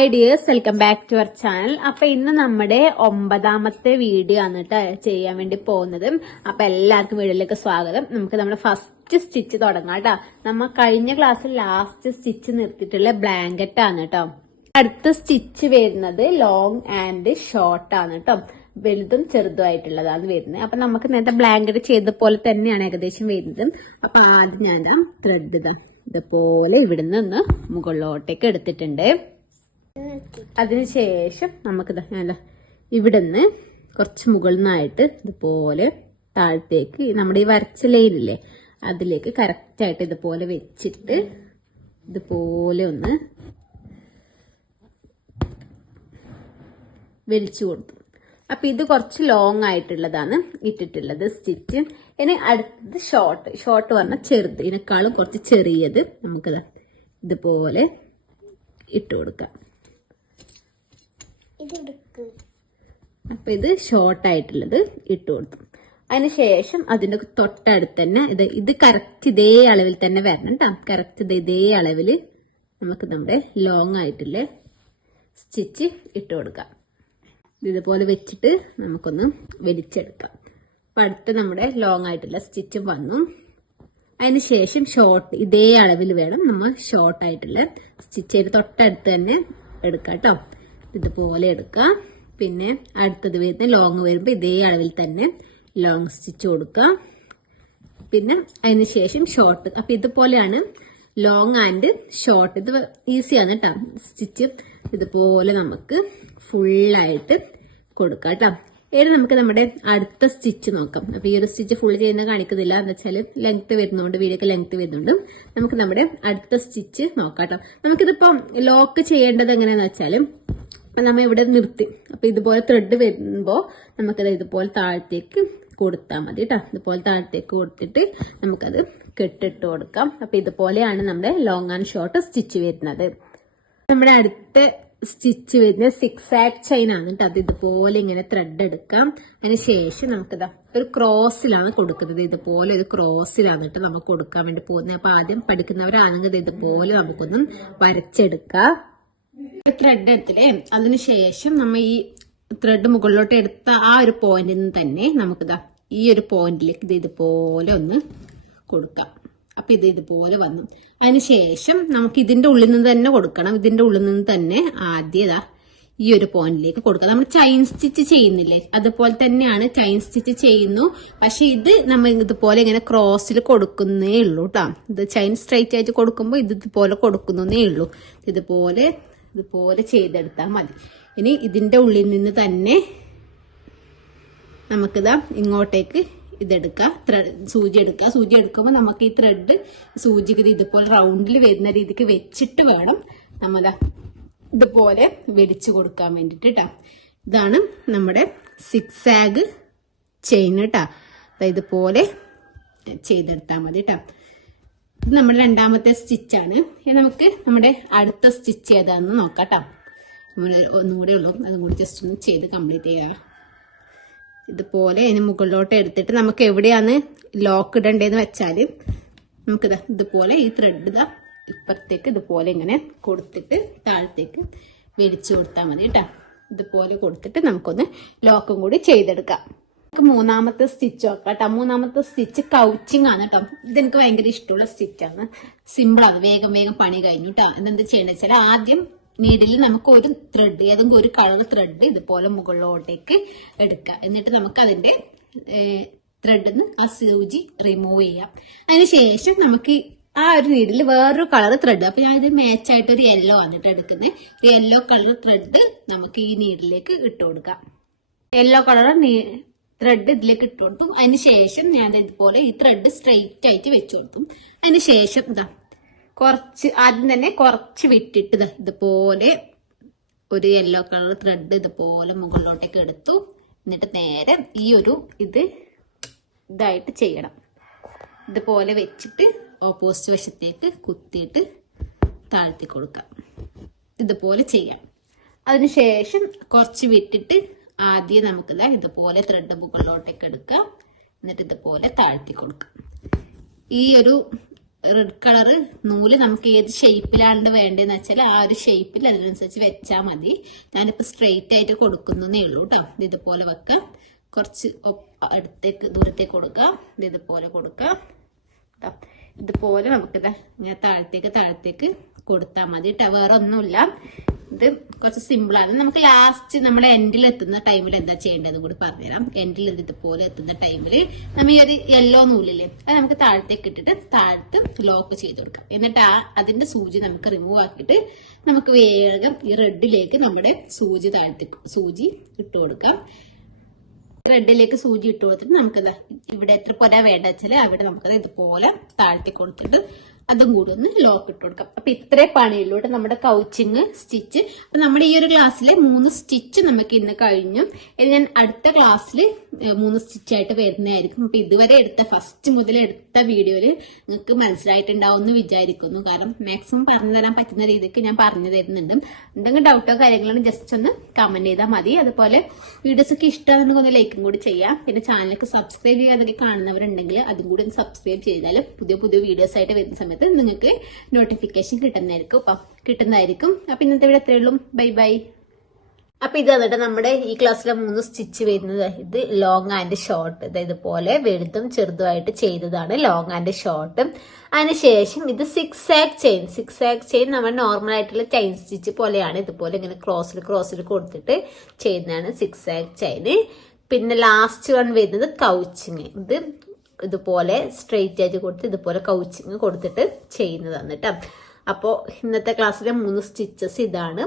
Hi dears welcome back to our channel. അപ്പൊ ഇന്ന് നമ്മുടെ ഒമ്പതാമത്തെ വീഡിയോ ആണ് കേട്ടോ ചെയ്യാൻ വേണ്ടി പോകുന്നത്. അപ്പൊ എല്ലാവർക്കും വീഡിയോയിലേക്ക് സ്വാഗതം. നമുക്ക് നമ്മുടെ ഫസ്റ്റ് സ്റ്റിച്ച് തുടങ്ങാം കേട്ടോ നമ്മ കഴിഞ്ഞ ക്ലാസ്സിൽ ലാസ്റ്റ് സ്റ്റിച്ച് നിർത്തിയിട്ടുള്ള ബ്ലാങ്കറ്റ് ആണ് കേട്ടോ അടുത്ത സ്റ്റിച്ച് വരുന്നത് ലോങ് ആൻഡ് ഷോർട്ട് ആണ് കേട്ടോ വലുതും ചെറുതുമായിട്ടുള്ളതാണ് വരുന്നത്. അപ്പൊ നമുക്ക് നേരത്തെ ബ്ലാങ്കറ്റ് ചെയ്ത പോലെ തന്നെയാണ് ഏകദേശം വരുന്നത്. അപ്പൊ ആദ്യം ഞാൻ ത്രെഡ് ഇതാ ഇതുപോലെ ഇവിടുന്ന് ഒന്ന് മുകളിലോട്ടേക്ക് എടുത്തിട്ടുണ്ട്. അതിനുശേഷം നമുക്കിതാ ഇവിടെ ഇവിടുന്ന് കുറച്ച് മുകളിൽ നിന്നായിട്ട് ഇതുപോലെ താഴത്തേക്ക് നമ്മുടെ ഈ വരച്ച ലൈനില്ലേ അതിലേക്ക് കറക്റ്റായിട്ട് ഇതുപോലെ വെച്ചിട്ട് ഇതുപോലെ ഒന്ന് വലിച്ചു കൊടുത്തു. അപ്പൊ ഇത് കുറച്ച് ലോങ് ആയിട്ടുള്ളതാണ് ഇട്ടിട്ടുള്ളത് സ്റ്റിച്ച്. ഇനി അടുത്തത് ഷോർട്ട് ഷോർട്ട് പറഞ്ഞാൽ ചെറുത്. ഇതിനേക്കാളും കുറച്ച് ചെറിയത് നമുക്കത് ഇതുപോലെ ഇട്ട് കൊടുക്കാം. അപ്പൊ ഇത് ഷോർട്ട് ആയിട്ടുള്ളത് ഇട്ട് കൊടുത്തു. അതിനുശേഷം അതിന്റെ തൊട്ടടുത്ത് തന്നെ ഇത് ഇത് കറക്റ്റ് ഇതേ അളവിൽ തന്നെ വരണം കേട്ടോ കറക്റ്റ് ഇത് ഇതേ അളവിൽ നമുക്ക് നമ്മുടെ ലോങ് ആയിട്ടുള്ള സ്റ്റിച്ച് ഇട്ട് കൊടുക്കാം. ഇതുപോലെ വെച്ചിട്ട് നമുക്കൊന്ന് വലിച്ചെടുക്കാം. അപ്പൊ അടുത്ത് നമ്മുടെ ലോങ് ആയിട്ടുള്ള സ്റ്റിച്ച് വന്നു. അതിന് ശേഷം ഷോർട്ട് ഇതേ അളവിൽ വേണം നമ്മൾ ഷോർട്ട് ആയിട്ടുള്ള സ്റ്റിച്ച് ചെയ്ത് തൊട്ടടുത്ത് തന്നെ എടുക്കാം കേട്ടോ ഇതുപോലെ എടുക്കുക. പിന്നെ അടുത്തത് വരുന്ന ലോങ് വരുമ്പോൾ ഇതേ അളവിൽ തന്നെ ലോങ് സ്റ്റിച്ച് കൊടുക്കുക. പിന്നെ അതിന് ശേഷം ഷോർട്ട് അപ്പൊ ഇതുപോലെയാണ് ലോങ് ആൻഡ് ഷോർട്ട് ഇത് ഈസിയാണ് കേട്ടോ സ്റ്റിച്ച് ഇതുപോലെ നമുക്ക് ഫുള്ളായിട്ട് കൊടുക്കാം കേട്ടോ ഇനി നമുക്ക് നമ്മുടെ അടുത്ത സ്റ്റിച്ച് നോക്കാം. അപ്പൊ ഈ ഒരു സ്റ്റിച്ച് ഫുൾ ചെയ്യുന്ന കാണിക്കുന്നില്ല. എന്ന് വെച്ചാൽ ലെങ്ത് വരുന്നുണ്ട്. വീഡിയോക്ക് ലെങ്ത് വരുന്നുണ്ട്. നമുക്ക് നമ്മുടെ അടുത്ത സ്റ്റിച്ച് നോക്കാം കേട്ടോ നമുക്കിതിപ്പം ലോക്ക് ചെയ്യേണ്ടത് എങ്ങനെയാണെന്ന് വെച്ചാൽ നമ്മ ഇവിടെ നിർത്തി. അപ്പൊ ഇതുപോലെ ത്രെഡ് വരുമ്പോൾ നമുക്കത് ഇതുപോലെ താഴത്തേക്ക് കൊടുത്താൽ മതി കേട്ടോ ഇതുപോലെ താഴത്തേക്ക് കൊടുത്തിട്ട് നമുക്കത് കെട്ടിട്ട് കൊടുക്കാം. അപ്പൊ ഇതുപോലെയാണ് നമ്മുടെ ലോങ് ആൻഡ് ഷോർട്ട് സ്റ്റിച്ച് വരുന്നത്. നമ്മുടെ അടുത്ത സ്റ്റിച്ച് വരുന്ന സിക്സ് ആക് ചെയിൻ ആണ് കേട്ടോ അത് ഇതുപോലെ ഇങ്ങനെ ത്രെഡ് എടുക്കാം. അതിന് ശേഷം നമുക്കിതാ ഒരു ക്രോസിലാണ് കൊടുക്കുന്നത്. ഇതുപോലെ ഒരു ക്രോസിലാണ് കേട്ടോ നമുക്ക് കൊടുക്കാൻ വേണ്ടി പോകുന്നത്. അപ്പൊ ആദ്യം പഠിക്കുന്നവരാണെങ്കിൽ ഇത് ഇതുപോലെ നമുക്കൊന്നും വരച്ചെടുക്കാം. ത്രെഡ് എടുത്തില്ലേ? അതിനുശേഷം നമ്മ ഈ ത്രെഡ് മുകളിലോട്ട് എടുത്ത ആ ഒരു പോയിന്റിൽ നിന്ന് തന്നെ നമുക്കിതാ ഈ ഒരു പോയിന്റിലേക്ക് ഇത് ഇതുപോലെ ഒന്ന് കൊടുക്കാം. അപ്പൊ ഇത് ഇതുപോലെ വന്നു. അതിനുശേഷം നമുക്ക് ഇതിന്റെ ഉള്ളിൽ നിന്ന് തന്നെ കൊടുക്കണം. ഇതിന്റെ ഉള്ളിൽ നിന്ന് തന്നെ ആദ്യം ഇതാ ഈ ഒരു പോയിന്റിലേക്ക് കൊടുക്കാം. നമ്മൾ ചൈൻ സ്റ്റിച്ച് ചെയ്യുന്നില്ലേ? അതുപോലെ തന്നെയാണ് ചൈൻ സ്റ്റിച്ച് ചെയ്യുന്നു. പക്ഷെ ഇത് നമ്മൾ ഇതുപോലെ ഇങ്ങനെ ക്രോസിൽ കൊടുക്കുന്നേ ഉള്ളൂ കേട്ടോ ഇത് ചൈൻ സ്ട്രൈറ്റ് ആയിട്ട് കൊടുക്കുമ്പോൾ ഇത് ഇതുപോലെ കൊടുക്കുന്നേ ഉള്ളൂ. ഇതുപോലെ ഇതുപോലെ ചെയ്തെടുത്താൽ മതി. ഇനി ഇതിന്റെ ഉള്ളിൽ നിന്ന് തന്നെ നമുക്കിതാ ഇങ്ങോട്ടേക്ക് ഇതെടുക്കാം. ത്രെഡ് സൂചി എടുക്കുക സൂചി എടുക്കുമ്പോൾ നമുക്ക് ഈ ത്രെഡ് സൂചിക്ക് ഇത് ഇതുപോലെ റൗണ്ടിൽ വരുന്ന രീതിക്ക് വെച്ചിട്ട് വേണം നമ്മതാ ഇതുപോലെ വലിച്ചു കൊടുക്കാൻ വേണ്ടിയിട്ട് കേട്ടോ ഇതാണ് നമ്മുടെ സിക്സ് ആഗ് ചെയിൻ കേട്ടോ ഇതുപോലെ ചെയ്തെടുത്താൽ മതി കേട്ടോ ഇത് നമ്മുടെ രണ്ടാമത്തെ സ്റ്റിച്ചാണ് ഇത് നമുക്ക് നമ്മുടെ അടുത്ത സ്റ്റിച്ച് ഏതാണെന്ന് നോക്കാം കേട്ടോ നമ്മൾ ഒന്നുകൂടെ ഉള്ളൂ. അതും കൂടി ജസ്റ്റ് ഒന്ന് ചെയ്ത് കംപ്ലീറ്റ് ചെയ്യുക ഇതുപോലെ അതിന് മുകളിലോട്ട് എടുത്തിട്ട് നമുക്ക് എവിടെയാണ് ലോക്ക് ഇടേണ്ടതെന്ന് വെച്ചാൽ നമുക്കിത് ഇതുപോലെ ഈ ത്രെഡ് ഇതാ ഇപ്പുറത്തേക്ക് ഇതുപോലെ ഇങ്ങനെ കൊടുത്തിട്ട് താഴത്തേക്ക് വിരിച്ചു കൊടുത്താൽ മതി കേട്ടോ. ഇതുപോലെ കൊടുത്തിട്ട് നമുക്കൊന്ന് ലോക്കും കൂടി ചെയ്തെടുക്കാം. മൂന്നാമത്തെ സ്റ്റിച്ച് നോക്കാം കേട്ടോ. മൂന്നാമത്തെ സ്റ്റിച്ച് കൗച്ചിങ് ആണ് കേട്ടോ. ഇതെനിക്ക് ഭയങ്കര ഇഷ്ടമുള്ള സ്റ്റിച്ചാണ് സിമ്പിളാണ് വേഗം വേഗം പണി കഴിഞ്ഞു കേട്ടോ. ഇതെന്താ ചെയ്യണമെന്ന് വെച്ചാൽ ആദ്യം നീഡിൽ നമുക്ക് ഒരു ത്രെഡ് ഏതെങ്കിലും ഒരു കളർ ത്രെഡ് ഇതുപോലെ മുകളിലോട്ടേക്ക് എടുക്കുക എന്നിട്ട് നമുക്ക് അതിന്റെ ത്രെഡിൽ നിന്ന് ആ സൂചി റിമൂവ് ചെയ്യാം. അതിനുശേഷം നമുക്ക് ആ ഒരു നീഡിൽ വേറൊരു കളർ ത്രെഡ് അപ്പൊ ഞാൻ ഇത് മാച്ച് ആയിട്ട് ഒരു യെല്ലോ വന്നിട്ട് എടുക്കുന്നത് യെല്ലോ കളർ ത്രെഡ് നമുക്ക് ഈ നീഡിലേക്ക് ഇട്ട് കൊടുക്കാം. യെല്ലോ കളർ ത്രെഡ് ഇതിലേക്ക് ഇട്ട് കൊടുത്തു. അതിന് ശേഷം ഞാൻ ഇതുപോലെ ഈ ത്രെഡ് സ്ട്രെയിറ്റ് ആയിട്ട് വെച്ചു കൊടുത്തും. അതിന് ശേഷം ഇതാ കുറച്ച് ആദ്യം തന്നെ കുറച്ച് വിട്ടിട്ട് ഇതാ ഇതുപോലെ ഒരു യെല്ലോ കളർ ത്രെഡ് ഇതുപോലെ മുകളിലോട്ടേക്ക് എടുത്തു. എന്നിട്ട് നേരെ ഈ ഒരു ഇത് ഇതായിട്ട് ചെയ്യണം. ഇതുപോലെ വെച്ചിട്ട് ഓപ്പോസിറ്റ് വശത്തേക്ക് കുത്തിയിട്ട് താഴ്ത്തി കൊടുക്കാം. ഇതുപോലെ ചെയ്യാം. അതിനുശേഷം കുറച്ച് വിട്ടിട്ട് ആദ്യം നമുക്ക് ഇതാ ഇതുപോലെ ത്രെഡ് മുകളിലോട്ടേക്ക് എടുക്കുക എന്നിട്ട് ഇതുപോലെ താഴ്ത്തി കൊടുക്കുക ഈ ഒരു റെഡ് കളറ് നൂൽ നമുക്ക് ഏത് ഷേപ്പിലാണ് വേണ്ടതെന്ന് വെച്ചാൽ ആ ഒരു ഷേപ്പിൽ അതിനനുസരിച്ച് വെച്ചാൽ മതി. ഞാനിപ്പോൾ സ്ട്രെയിറ്റ് ആയിട്ട് കൊടുക്കുന്നേ ഉള്ളൂ കേട്ടോ ഇത് ഇതുപോലെ വെക്കാം. കുറച്ച് അടുത്തേക്ക് ദൂരത്തേക്ക് കൊടുക്കാം. ഇത് ഇതുപോലെ കൊടുക്കാം. കേട്ടോ ഇതുപോലെ നമുക്കിത് ഇങ്ങനെ താഴത്തേക്ക് താഴത്തേക്ക് കൊടുത്താൽ മതി കേട്ടോ വേറെ ഒന്നുമില്ല ഇത് കുറച്ച് സിമ്പിളാണ് നമുക്ക് ലാസ്റ്റ് നമ്മൾ എൻഡിൽ എത്തുന്ന ടൈമിൽ എന്താ ചെയ്യേണ്ടത് കൂടി പറഞ്ഞുതരാം. എൻഡിൽ ഇത് ഇതുപോലെ എത്തുന്ന ടൈമിൽ നമ്മൾ ഈ ഒരു യെല്ലോ നൂലില്ലേ അത് നമുക്ക് താഴത്തേക്ക് ഇട്ടിട്ട് താഴത്ത് ലോക്ക് ചെയ്ത് കൊടുക്കാം. എന്നിട്ട് ആ അതിന്റെ സൂചി നമുക്ക് റിമൂവ് ആക്കിയിട്ട് നമുക്ക് വേഗം ഈ റെഡിലേക്ക് നമ്മുടെ സൂചി താഴത്തേക്ക് സൂചി ഇട്ട് കൊടുക്കാം. റെഡിലേക്ക് സൂചി ഇട്ട് കൊടുത്തിട്ട് നമുക്കത് ഇവിടെ എത്ര പൊര വേണ്ട വെച്ചാൽ അവിടെ നമുക്കത് ഇതുപോലെ താഴ്ത്തി കൊടുത്തിട്ട് അതും കൂടി ഒന്ന് ലോക്ക് ഇട്ട് കൊടുക്കാം. അപ്പൊ ഇത്രേ പണിയുള്ളൂ നമ്മുടെ കൗച്ചിങ് സ്റ്റിച്ച് അപ്പൊ നമ്മുടെ ഈ ഒരു ക്ലാസ്സിലെ മൂന്ന് സ്റ്റിച്ച് നമുക്ക് ഇന്ന് കഴിഞ്ഞു. ഇത് ഞാൻ അടുത്ത ക്ലാസ്സിൽ മൂന്ന് സ്റ്റിച്ച് ആയിട്ട് വരുന്നതായിരിക്കും. അപ്പൊ ഇതുവരെ എടുത്ത ഫസ്റ്റ് മുതൽ എടുത്ത വീഡിയോയിൽ നിങ്ങൾക്ക് മനസ്സിലായിട്ടുണ്ടാവും എന്ന് വിചാരിക്കുന്നു. കാരണം മാക്സിമം പറഞ്ഞു തരാൻ പറ്റുന്ന രീതിക്ക് ഞാൻ പറഞ്ഞു തരുന്നുണ്ട്. എന്തെങ്കിലും ഡൗട്ടോ കാര്യങ്ങളോ ജസ്റ്റ് ഒന്ന് കമന്റ് ചെയ്താൽ മതി. അതുപോലെ വീഡിയോസ് ഒക്കെ ഇഷ്ടമാണെന്ന് ഒന്ന് ലൈക്കും കൂടി ചെയ്യാം. പിന്നെ ചാനലൊക്കെ സബ്സ്ക്രൈബ് ചെയ്യാതൊക്കെ കാണുന്നവരുണ്ടെങ്കിൽ അതും കൂടി ഒന്ന് സബ്സ്ക്രൈബ് ചെയ്താൽ പുതിയ പുതിയ വീഡിയോസ് ആയിട്ട് വരുന്ന സമയത്ത് നിങ്ങൾക്ക് നോട്ടിഫിക്കേഷൻ കിട്ടുന്നതായിരിക്കും. അപ്പം കിട്ടുന്നതായിരിക്കും. അപ്പൊ ഇന്നത്തെ വീഡിയോ എത്രയുള്ളൂ ബൈ ബൈ അപ്പൊ ഇത് വന്നിട്ട് നമ്മുടെ ഈ ക്ലാസ്സിലെ മൂന്ന് സ്റ്റിച്ച് വരുന്നത് ഇത് ലോങ് ആൻഡ് ഷോർട്ട് ഇത് ഇതുപോലെ വലുതും ചെറുതുമായിട്ട് ചെയ്തതാണ് ലോങ് ആൻഡ് ഷോർട്ട് അതിനുശേഷം ഇത് സിക്സ് ആക് ചെയിൻ സിക്സ് ആക് ചെയിൻ നമ്മൾ നോർമൽ ആയിട്ടുള്ള ചെയിൻ സ്റ്റിച്ച് പോലെയാണ് ഇതുപോലെ ഇങ്ങനെ ക്രോസിൽ ക്രോസിൽ കൊടുത്തിട്ട് ചെയ്യുന്നതാണ് സിക്സ് ആക് ചെയിൻ പിന്നെ ലാസ്റ്റ് വൺ വരുന്നത് കൗച്ചിങ് ഇത് ഇതുപോലെ സ്ട്രെയിറ്റ് ആയിട്ട് കൊടുത്ത് ഇതുപോലെ കൗച്ചിങ് കൊടുത്തിട്ട് ചെയ്യുന്നതാണ് കേട്ടോ. അപ്പോൾ ഇന്നത്തെ ക്ലാസ്സിലെ മൂന്ന് സ്റ്റിച്ചസ് ഇതാണ്.